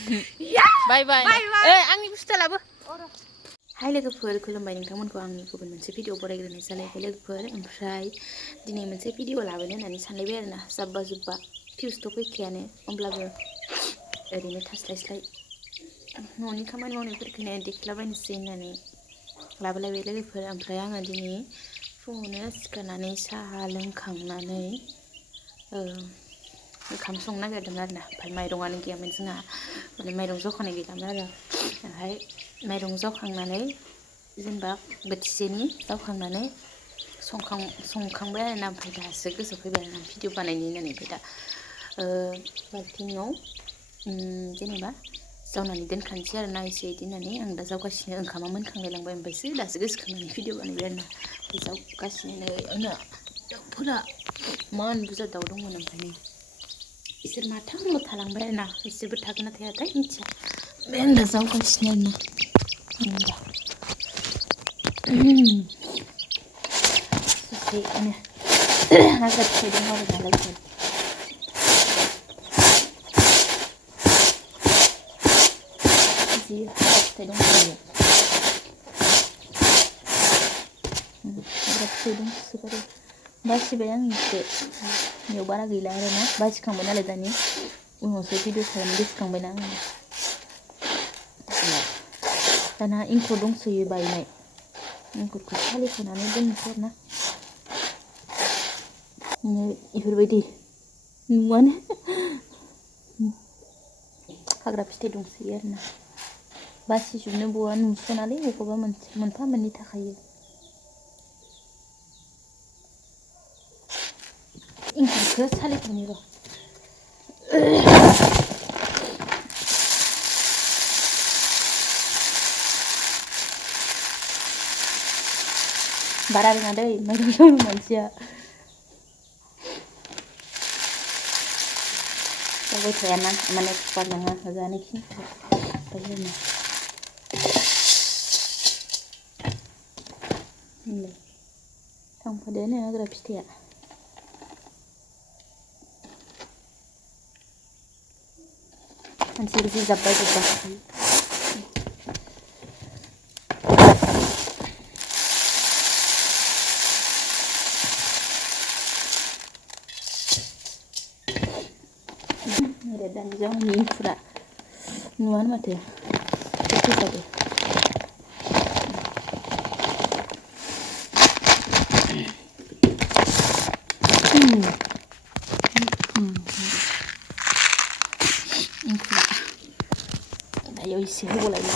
बाय बाय आंनि बुस्थुआ लाबो हाय लोगोफोर खुलुमबाय नोंथांमोनखौ आंनि गुबुन मोनसे भिडिअ बरायग्रोनाय जालायबाय लोगोफोर ओमफ्राय दिनै मोनसे भिडिअ लाबोनो होननानै सानलायबाय आरोना जाब्बा जुब्बा भिउसथ' फैखायानो होमब्लाबो ओरैनो थास्लायस्लाय न'नि खामानि मावनायफोरखौनो देखायलाबायनोसै होननानै लाबोलायबाय लोगोफोर ओमफ्राय आङो दिनै फुङावनो सिखारनानै साहा लोंखांनानै ओंखाम संनो नागिरदों आरोना ओमफ्राय माइरंआनो गैयामोन जोंहा माने माइरं जखानाय गैलामोन आरो ओमफ्राय माइरं जावखांनानै जेनेबा बोथिसेनि जावखांनानै संखांबाय आरोना ओमफ्राय दासो गोसोआव फैबाय आरोना भिडिअ बानायनि होननानै ओमफ्राय दा बाल्थिङाव जेनेबा जावनानै दोनखानोसै आरोना एसे इदि होननानै आं दा जावगासिनो ओंखामा मोनखांलाय लांबाय ओमफ्रायसो दासो गोसोखांनानै भिडिअ बानायबाय आरोना जावगासिनो नै आंना दाउफोरा मान बुरजा दाउ दंमोन ओमफ्राय नै इसोर माथामल' थालांबाय आरोना इसोरबो थागोन ना थायाथाय मिथिया बे आं दा जावगासिनो आरोना ससेनो हाग्रा फिथाइ दं आरो नालाय जि हाग्रा फिथाइ दंखायो हाग्रा फिथाइ दंसोगारो बासिबाय आं एसे बेयाव बारा गैला आरोना बासिखांबाय नालाय दानि उनावसो भिडिअ खालामनो गोसोखांबायना आङो दाना इंखुर दंसोयो बायनाय इंखुरखौ सालिख'नानै दोननोसै आरोना इफोरबायदि नुवानो हाग्रा फिथाइ दंसोयो आरोना बासिजोबनो बहा नुस'नालै बबेखौबा मोनफा मोननै थाखायो इंखुरखौ सालिख'नि र' बारा रोङा दै माइरं जावनो मानसिया जाबाय थायाना माने एक्सपार्ट नङा जानायखिनिखौ ओमफ्राय होनो होनलाय थांफादोनो हाग्रा फिथाइया मानसि जि जाब्बाय जोब्बाय दानि जावनि इंखुरा नुवानो माथो फैजाबो इंखुरा दायो एसे होबावलायनो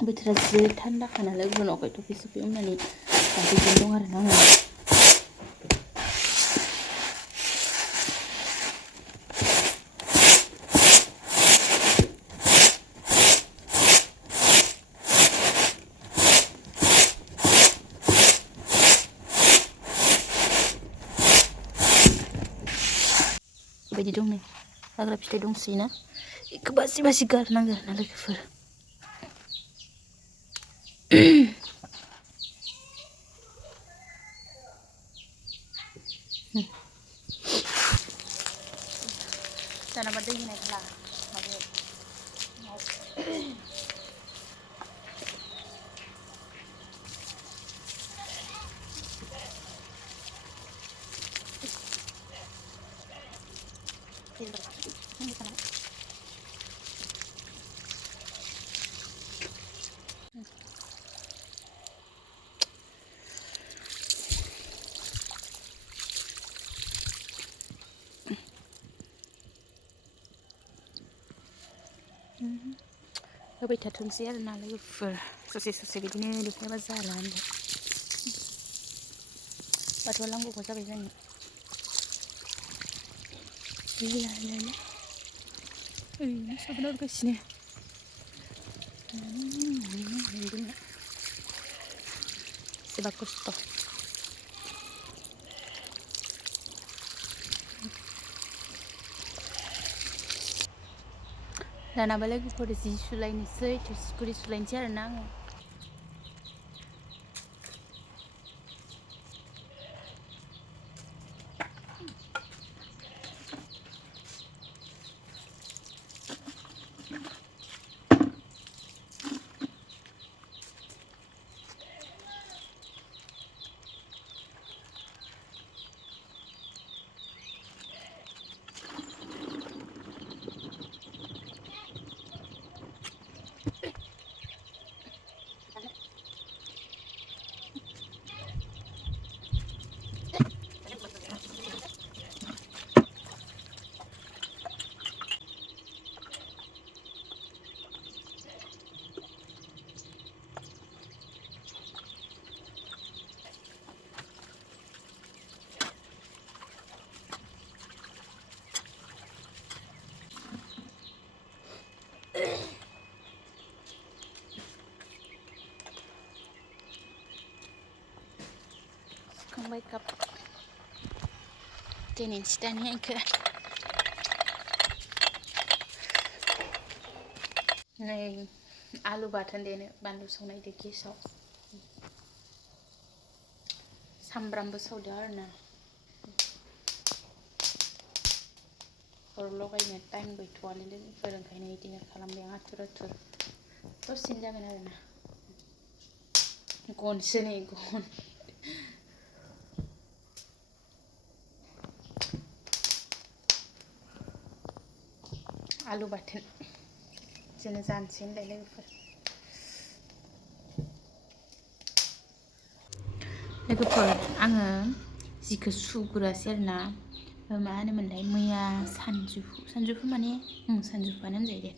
बोथोरा जि थान्दाखा नालाय गुबुनावहाय थफि सफि हमनानै जाफैगोन दं आरोना आङो बेबायदि दं नै हाग्रा फिथाइ दंसोयोना बेखौ बासि बासि गारनांगौ आरोना लोगोफोर जानोबा दै होनायब्ला माबायाव होबाय थाथोंसै आरोना लोगोफोर ससे ससे बिदिनो देखायाबा जाला होनबाय बाथौआ लांगौबा जाबाय जोंनि ओरैनो साबोन हरगासिनो एसेबा खस्थ' दानाबा लोगोफोर जि सुलायनोसै थोरसि खुरै सुलायनोसै आरोना आङो संबाय काप दिनैनि दानि आंखो नै आलु बाथोन देनो बानलु संनायदो गेसाव सामब्रामबो सावदो आरोना अर लगायनो टाइम गैथ'वानो लोगोफोर ओंखायनो बिदिनो खालामबाय आं आथुर दसेनो जागोन आरोना गनसो नै गन आलु बाथोन जोंनो जानोसै होनलाय लोगोफोर आङो जिखौ सुगुरासै आरोना मा होनोमोनलाय मैया सानजौफु माने सानजौफुआनो होनजायो दे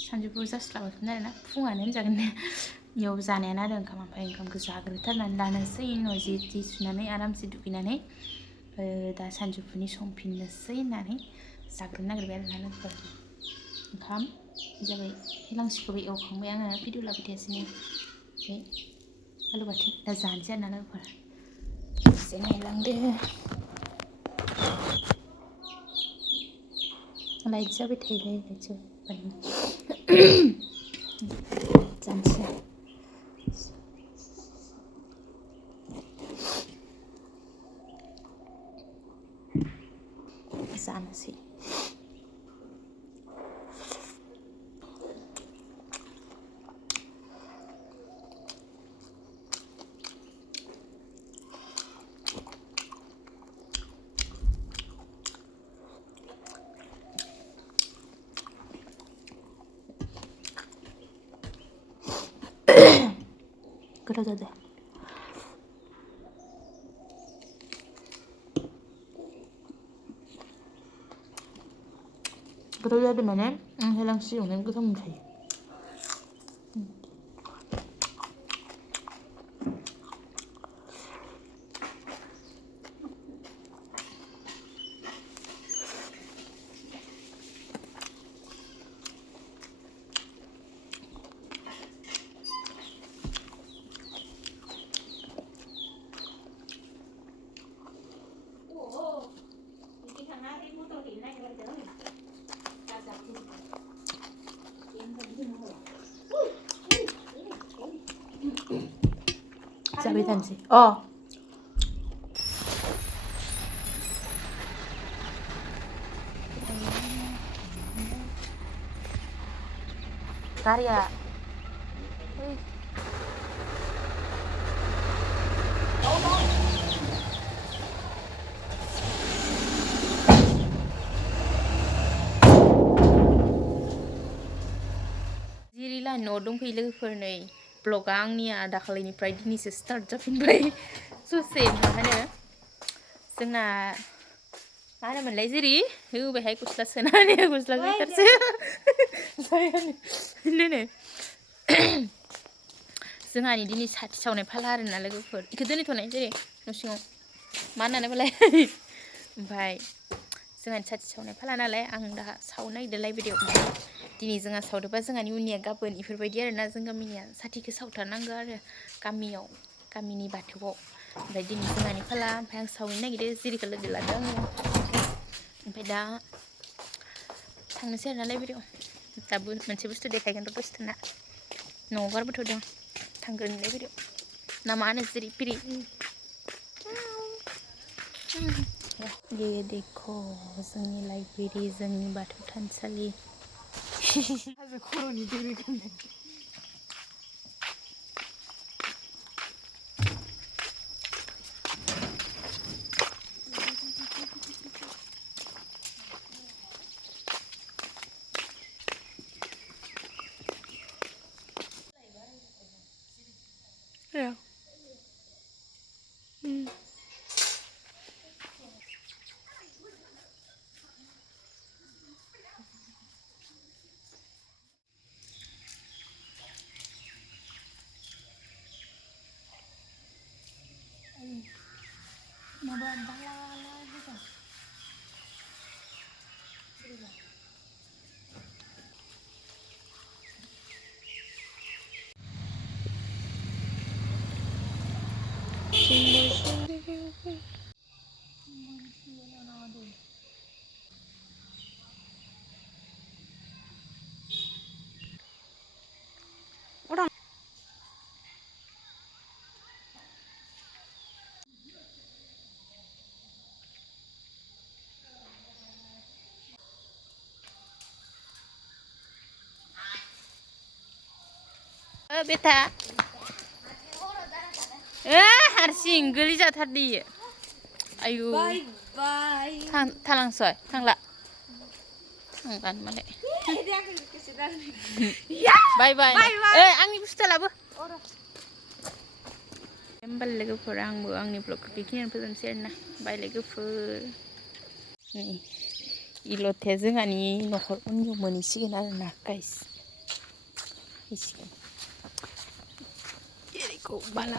सानजौफु जास्लाबाखैमोन आरोना फुङानो होनजागोन दे बेयाव जानायानो आरो ओमफ्राय ओंखामखौ जाग्रोथारनानै लानोसै उनाव जि सुनानै आरामसे दुगैनानै दा सानजौफुनि संफिननोसै होननानै जाग्रोनो नागिरबाय आरोना लोगोफोर ओंखाम जाबाय हेलांसिखौबो एवखांबाय आङो भिडिअ लाबाय थायासैनो ओमफ्राय आलु बाथोन दा जानोसै आरोना लोगोफोर एसे नायलांदो लाइट जाबाय थायोलै लाइट जाबाय जानोसै जानोसै गोथाव जादों गोथाव जादों माने आं हेलांसि एवनाय गोथाव मोनखायो जाबाय थानोसै गारिया जिरिला न' दंफैयो लोगोफोर नै ब्लगा आंनिया दाखालिनिफ्राय दिनैसो स्टार्ट जाफिनबाय ससे मा होनो जोंना मा होनोमोनलाय जिरि होबायहाय गस्ला सोना होनाया गस्ला सुइटारसो जायानो जोंहानि दिनै साथि सावनाय फाला आरोना लोगोफोर बेखौ दोनथ'नाय जेरै न' सिङाव मा होननानै फालाय ओमफ्राय जोंहानि साथि सावनाय फाला नालाय आं दा सावनो नागिरदों लाइब्रेरियाव दिनै जोंहा सावदोंबा जोंहानि उननिया गाबोन बेफोरबायदि आरोना जों गामिनिया साथिखौ सावथारनांगौ आरो गामिनि बाथौआव ओमफ्राय दिनै जोंहानि फाला ओमफ्राय आं सावनो नागिरदों जिरिखौ लोगो लादों आङो ओमफ्राय दा थांनोसै आरोना लाइब्रेरियाव दाबो मोनसे बुस्थु देखायगोन र' दसे थाना न'आव गारबोथ'दों थांगोन लाइब्रेरियाव ना मा होनो जिरि पिरि ये देखो जोंनि लाइब्रेरि जोंनि बाथौ थानसालि हाजो खर'नि दै रोगानाय माबा दाला होजा बेटा हारसिं गोलै जाथारदि आयु थालांसय थांला थांलानो मालाय बाय बाय आंनि बुस्थु लाबो होमबालाय लोगोफोर आंबो आंनि ब्लगखौ बेखिनियावनो फोजोबनोसै आरोना बाय लोगोफोर नै इल'थाया जोंहानि न'खर उननियाव मोनहैसिगोन आरोना गाइस फैसिगोन एरिखौ बाला